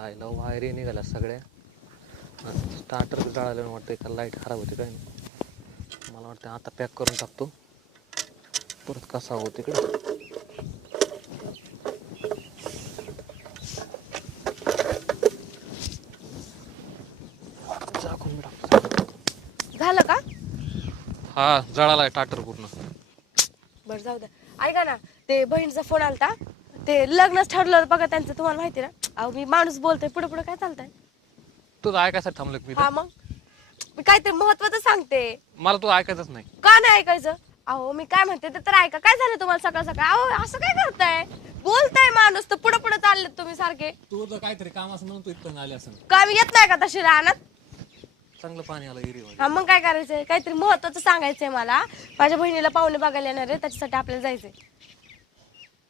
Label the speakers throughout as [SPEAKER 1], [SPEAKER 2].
[SPEAKER 1] आईला वायरी निघाल्या सगळ्या. स्टार्टर जळालं वाटतं का लाइट खराब होती काय नाही. मला वाटतं आता पॅक करून टाकतो. परत कसा हो तिकडे.
[SPEAKER 2] झालं का?
[SPEAKER 1] हा जळालाय टाटर पूर्ण.
[SPEAKER 2] बरं जाऊ द्या. ऐका ना ते बहिणीचा फोन आलता. ते लग्नच ठरलं होतं बघा त्यांचं तुम्हाला माहिती ना? अहो मी माणूस बोलतोय. पुढे पुढे काय चालतंय?
[SPEAKER 1] तुझं ऐकायसाठी थांबलं मी
[SPEAKER 2] हा मग? मी काहीतरी महत्वाचं सांगते.
[SPEAKER 1] मला तुझं ऐकायचंच नाही.
[SPEAKER 2] का नाही ऐकायचं? अहो मी काय म्हणते ते तर ऐका. काय झालं तुम्हाला सकाळ सकाळ? अहो असं काय करताय? बोलताय माणूस तर पुढे पुढे चालले तुम्ही सारखे.
[SPEAKER 1] तू जर काहीतरी काम असं म्हणून तू इथपर्यंत आले असं
[SPEAKER 2] का मी येत नाही का तशी राहणार
[SPEAKER 1] चांगलं पाणी आलं एरियामध्ये
[SPEAKER 2] हा मग काय करायचंय? काहीतरी महत्वाचं सांगायचंय मला. माझ्या बहिणीला पाहुणे बघायला येणार आहे त्याच्यासाठी आपल्याला जायचंय.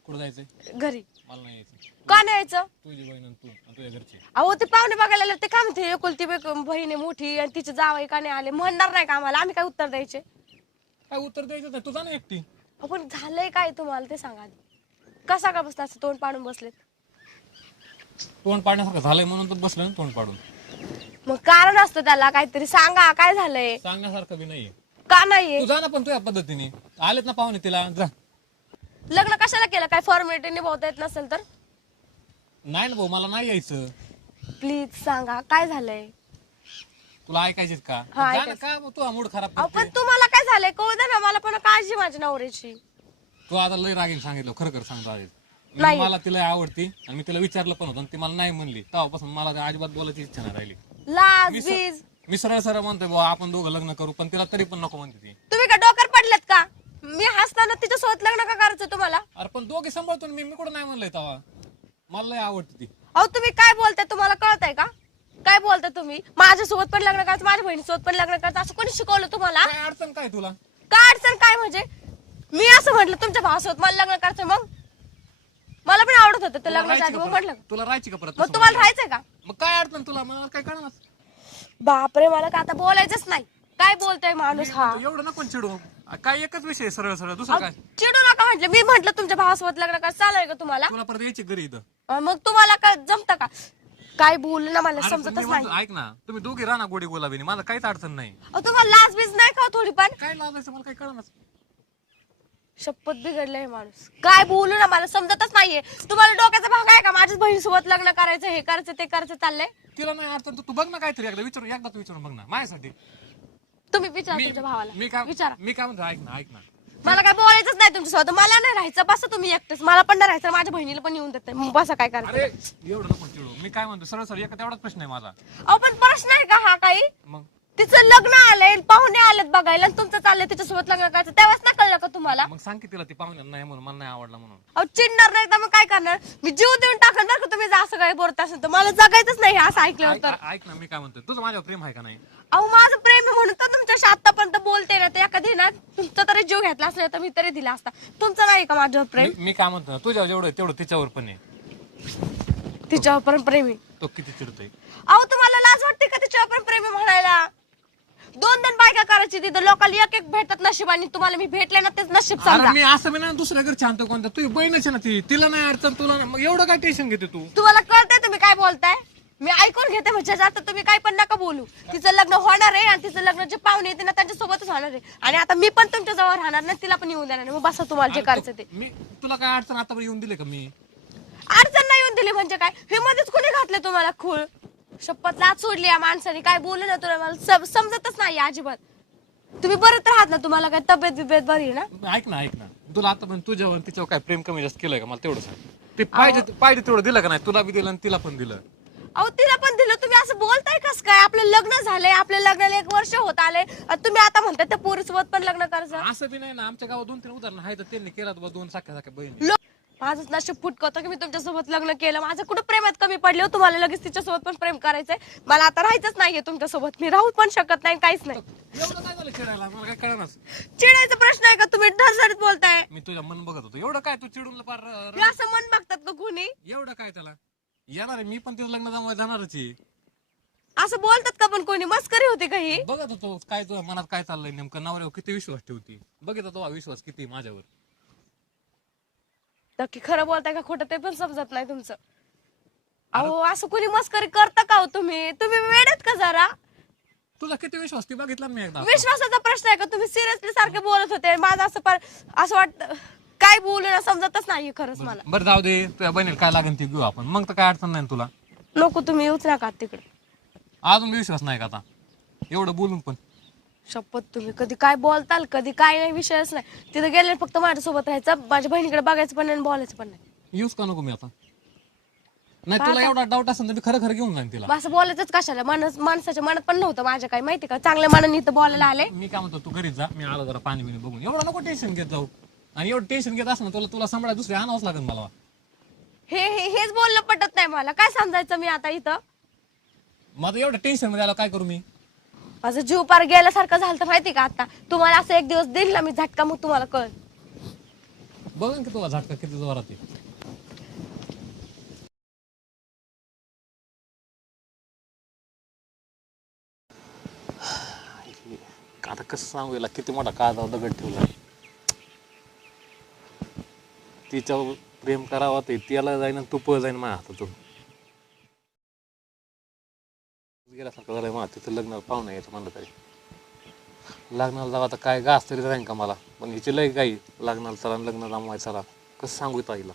[SPEAKER 1] कुठं जायचंय?
[SPEAKER 2] घरी.
[SPEAKER 1] मला नाही यायचं.
[SPEAKER 2] का नाही यायचं?
[SPEAKER 1] तुझी बहीण आणि तू आणि तुझ्या घरचे.
[SPEAKER 2] अहो ते पाहुणे बघायला आले ते काय म्हणते एकुलती बेक- बहीण आहे मोठी आणि तिचे जावई का नाही आले? म्हणणार नाही का आम्हाला? आम्ही काय उत्तर द्यायचे?
[SPEAKER 1] काय उत्तर द्यायचं नाही तुझा ना एकटी.
[SPEAKER 2] आपण झालंय काय तुम्हाला? ते सांगा आधी. कसा का बसता असं तोंड पाडून बसलेत?
[SPEAKER 1] तोंड पाडण्यासारखं झालंय म्हणून तर बसलं ना तोंड पाडून.
[SPEAKER 2] मग कारण असतं त्याला काहीतरी. सांगा काय झालंय?
[SPEAKER 1] सांगण्यासारखं बी नाहीये.
[SPEAKER 2] का नाहीये?
[SPEAKER 1] तू जा ना पण तुझ्या पद्धतीने. आलेत ना पाहुणे तिला. जा.
[SPEAKER 2] लग्न कशाला केलं? काय फॉर्मॅलिटी निभावता येत नसेल तर?
[SPEAKER 1] नाही ना भाऊ मला नाही यायचं.
[SPEAKER 2] प्लीज सांगा काय झालंय?
[SPEAKER 1] तुला ऐकायचीच का?
[SPEAKER 2] हा,
[SPEAKER 1] जा ना का तू मूड खराब
[SPEAKER 2] अहो
[SPEAKER 1] करते
[SPEAKER 2] पण तुम्हाला काय झालंय? कळू दे ना मला पण काळजी माझ्या नवऱ्याची.
[SPEAKER 1] तू आता लय रागीन सांगितलं खरं खरं सांगतो मी-
[SPEAKER 2] नाही.
[SPEAKER 1] मला तिला आवडती आणि मी तिला विचारलं पण होतं आणि ती मला नाही म्हणली. तेव्हापासून मला अजिबात बोलायची इच्छा नाही राहिली.
[SPEAKER 2] लाज बीज
[SPEAKER 1] मी सरळ सरळ म्हणतोय बाबा आपण दोघं लग्न करू पण तिला तरी पण नको म्हणते ती.
[SPEAKER 2] तुम्ही का मी हसताना तिच्यासोबत लग्न का करायचं तुम्हाला?
[SPEAKER 1] अरे पण दोघे सांभाळतो ना मी. मी कुठं नाही म्हणलंय तेव्हा. मला लय आवडते ती.
[SPEAKER 2] अहो तुम्ही काय बोलताय? तुम्हाला कळतंय का? काय बोलताय तुम्ही? माझ्यासोबत पण लग्न करायचं माझ्या बहिणीसोबत पण लग्न करायचं असं कोणी शिकवलं तुम्हाला?
[SPEAKER 1] काय अडचण काय तुला?
[SPEAKER 2] काय अडचण काय म्हणजे? मी असं म्हटलं तुमच्या भावासोबत मला लग्न करायचं मग? मला पण आवडत होतं ते
[SPEAKER 1] तुला
[SPEAKER 2] लग्नाच्या
[SPEAKER 1] राहायची
[SPEAKER 2] आधी
[SPEAKER 1] का
[SPEAKER 2] मग
[SPEAKER 1] परत?
[SPEAKER 2] म्हटलं.
[SPEAKER 1] तुला राहायची का परत
[SPEAKER 2] मग
[SPEAKER 1] तसं
[SPEAKER 2] तुम्हाला
[SPEAKER 1] म्हणलं?
[SPEAKER 2] राहायचंय का?
[SPEAKER 1] मग काय अडचण तुला? मला काय कळणार?
[SPEAKER 2] बापरे मला का आता बोलायचंच नाही? काय बोलतोय माणूस हा?
[SPEAKER 1] एवढं नको चिडू. काय एकच विषय आहे सरळ सरळ दुसरं काय?
[SPEAKER 2] चिडू नका म्हटलं. मी म्हटलं तुमच्या भावासोबत लग्न करायचं चालू का तुम्हाला?
[SPEAKER 1] तुला परत यायची घरी इथं.
[SPEAKER 2] अं, मग तुम्हाला काय जमतं का? काय बोललं ना मला
[SPEAKER 1] अरे पण मी
[SPEAKER 2] समजतच नाही.
[SPEAKER 1] म्हणतो, ऐक ना तुम्ही दोघे राहा ना गोडी गुलाबीने. मला काहीच अडचण नाही.
[SPEAKER 2] अहो, तुम्हाला लाज बीज नाही का हो थोडी पण
[SPEAKER 1] काय लावायचं मला काय कळणार
[SPEAKER 2] शपथ बिघडलंय माणूस. काय बोलू ना मला समजतच नाहीये. तुम्हाला डोक्याचा भाग आहे का? माझ्याच बहिणीसोबत लग्न करायचं हे करायचं ते करायचं चाललंय?
[SPEAKER 1] तिला नाही अडचण तर तू बघ ना काहीतरी एकदा विचारून एकदा तू विचारून बघ ना माझ्यासाठी.
[SPEAKER 2] तुम्ही विचारा
[SPEAKER 1] मी
[SPEAKER 2] तुमच्या भावाला.
[SPEAKER 1] मी काय
[SPEAKER 2] विचारा.
[SPEAKER 1] मी काय म्हणतो ऐक ना ऐक ना.
[SPEAKER 2] मला काय बोलायचंच नाही तुमच्यासोबत. मला नाही राहायचं. बसा तुम्ही एकटेच. मला पण नाही राहायचं. माझ्या बहिणीला पण येऊन देत. नाही. मग बसा काय
[SPEAKER 1] अरे एवढं नको चिडू. मी काय म्हणतो सरळ सरळ एका तेवढाच प्रश्न आहे माझा.
[SPEAKER 2] अहो पण प्रश्न आहे का हा काही?
[SPEAKER 1] मग?
[SPEAKER 2] तिचं लग्न आलंय पाहुणे आलेत बघायला आणि तुमचं चाललंय तिच्यासोबत लग्न करायचं. तेव्हाच ना कळलं का तुम्हाला?
[SPEAKER 1] मग सांग की तिला ती पाहुण्या नाही म्हणून मला नाही आवडला म्हणून.
[SPEAKER 2] अहो चिडणार नाही तर मग काय करणार? मी जीव देऊन टाकणार का तुम्ही जर असं काय बोलत असेल तर. मला जगायचंच नाही हे असं ऐकलं
[SPEAKER 1] ऐक
[SPEAKER 2] तर.
[SPEAKER 1] ऐक ना मी काय म्हणतो तुझं माझ्यावर प्रेम आहे का नाही?
[SPEAKER 2] अहो माझं प्रेम आहे म्हणून तर तुमच्याशी आतापर्यंत बोलते ना. ते एखादी ना तुमचा तरी जीव घेतला असला तर मी तरी दिला असता. तुमचं नाही का माझ्यावर प्रेम?
[SPEAKER 1] मी- मी काय म्हणतो ना, तुझ्यावर जेवढं आहे, तेवढं तिच्यावर पण आहे.
[SPEAKER 2] तिच्यावर पण प्रेम आहे.
[SPEAKER 1] तो किती चिडतोय.
[SPEAKER 2] अहो तुम्हाला लाज वाटते का तिच्यावर पण प्रेम आहे म्हणायला? दोन दोन बायका करायची तिथं. लोकांना एक एक भेटतात नशिबाने तुम्हाला मी भेटले ना तेच नशीब
[SPEAKER 1] अरे
[SPEAKER 2] समजा
[SPEAKER 1] मी असं मी ना दुसऱ्या घरची आणतो कोणत्या तुझी बहीणच आहे ना ती. तिला नाही अडचण तुला नाही. मग एवढं काय टेन्शन घेते तू?
[SPEAKER 2] तुम्हाला कळतंय तुम्ही काय बोलताय? मी ऐकून घेते म्हणजे जास्त. तुम्ही काय पण नका बोलू. तिचं लग्न होणार आहे आणि तिचं लग्न जे पाहुणे येते ना त्यांच्या सोबतच होणार आहे. आणि आता मी पण तुमच्या जवळ राहणार नाही तिला पण येऊन देणार नाही. मग बसा तुम्हाला जे करायचं ते.
[SPEAKER 1] मी तुला काय अडचण आता येऊन दिले का मी?
[SPEAKER 2] अडचण नाही येऊन दिली म्हणजे काय? हे मध्येच कुणी घातलं तुम्हाला खूळ? शपथ लाच सोडली या माणसाने. काय बोलू ना तुला मला? सम- समजतच नाही अजिबात. तुम्ही बरं राहत ना तुम्हाला काय तब्येत बिब्येत बरी आहे ना?
[SPEAKER 1] ऐक ना ऐक ना. तुला आता पण तुझ्यावर आणि तिच्यावर काय प्रेम कमी जास्त केलंय का? मला तेवढं सांग. ते पाहिजे पाहिजे तेवढं दिलं का नाही? तुला बी दिलं आणि तिला पण दिलं.
[SPEAKER 2] अहो तिला पण दिलं. तुम्ही असं बोलताय कस काय? आपलं लग्न झालंय. आपल्या लग्नाला एक वर्ष होत आले तुम्ही आता म्हणताय त्या पोरीसोबत पण लग्न करायचं.
[SPEAKER 1] असं बी नाही ना. आमच्या गावात दोन तीन उदाहरण आहे तर त्यांनी केलं बा दोन साख्या साख्या बहिणी.
[SPEAKER 2] लो- माझंच नशीब फुटकवतं की मी तुमच्यासोबत लग्न केलं. माझं कुठं प्रेमात कमी पडले हो? तुम्हाला लगेच तिच्यासोबत पण प्रेम करायचंय. मला आता राहायचंच नाहीये तुमच्यासोबत. मी राहू पण शकत नाही काहीच नाही.
[SPEAKER 1] एवढं काय झालं चिडायला? मला काय कळणार
[SPEAKER 2] चिडायचा प्रश्न आहे का तुम्ही? ढरसडीत बोलताय.
[SPEAKER 1] मी तुझ्या मन बघत होतो. एवढं काय तू चिडून पार
[SPEAKER 2] मी असं मन बघतात का कुणी?
[SPEAKER 1] एवढं काय त्याला? येणार आहे. मी पण तिचं लग्न जमवायला जाणारच आहे.
[SPEAKER 2] असं बोलतात का पण कोणी? मस्करी होती का ही?
[SPEAKER 1] बघत होतो. काय तुझ्या मनात काय चाललंय नेमकं? नवऱ्यावर किती विश्वास ठेवती? बघितला तो विश्वास किती माझ्यावर?
[SPEAKER 2] नक्की खरं बोलताय का खोटं ते पण समजत नाही तुमचं. अहो असं कुणी मस्करी करता का हो तुम्ही? तुम्ही वेळेत का जरा?
[SPEAKER 3] तुझा किती विश्वास? ती बघितला मी एकदा.
[SPEAKER 2] विश्वासाचा प्रश्न आहे का? तुम्ही सिरियसली सारखे बोलत होते. माझं असं पर असं वाटत काय बोलू ना समजतच नाही खरंच मला.
[SPEAKER 3] बरं जाऊ दे. तुझ्या बहिणीला काय लागेल ती घेऊ आपण. मग तर काय अडचण नाही ना तुला.
[SPEAKER 2] नको तुम्ही येऊच नका तिकडे?
[SPEAKER 3] अजून बी विश्वास नाही का आता? एवढं बोलून पण.
[SPEAKER 2] शपथ तुम्ही कधी काय बोलताल कधी काय नाही विषयच नाही. तिथे गेले फक्त माझ्यासोबत राहायचं माझ्या बहिणीकडे बघायचं पण नाही आणि बोलायचं पण नाही.
[SPEAKER 3] यूज का नको मी आता? नाही तुला एवढा डाऊट असेल तर मी खरं खरं घेऊन जाईन तिला.
[SPEAKER 2] असं बोलायचंच कशाला? माणूस माणसाच्या मनात पण नव्हतं माझ्या काय माहिती का? चांगल्या मनाने इथं बोलायला आले.
[SPEAKER 3] मी काय म्हणतो तू घरीच जा. मी आलो जरा पाणी बिणी बघून. एवढं नको टेन्शन घेत जाऊ. आणि एवढं टेन्शन घेत असं तुला तुला सांभाळा दुसरी आणावंच लागेल मला.
[SPEAKER 2] हे हे हेच बोलणं पटत नाही मला. काय समजायचं मी आता इथं?
[SPEAKER 3] माझं एवढं टेन्शनमध्ये आलं काय करू मी?
[SPEAKER 2] माझं जीव पार गेल्यासारखं झालं तर माहिती का आता? तुम्हाला असं एक दिवस दिल ना मी झटका मग तुम्हाला कळ
[SPEAKER 3] बघ की तुला झटका किती जोरात आहे
[SPEAKER 1] आता कसं सांगू याला? किती मोठा काळजा दगड ठेवला. तिच्यावर प्रेम करावा ते त्याला जाईन आणि तू पळ जाईन माझ्या हातातून. तर लग्नाला पाहुणा येतो म्हणलं तरी. लग्नाला जावं आता काय गास तरी राहीन का मला? पण हिची लय गाई. लग्नाला चला आणि लग्न जमवायचं चला. कसं सांगू ताईला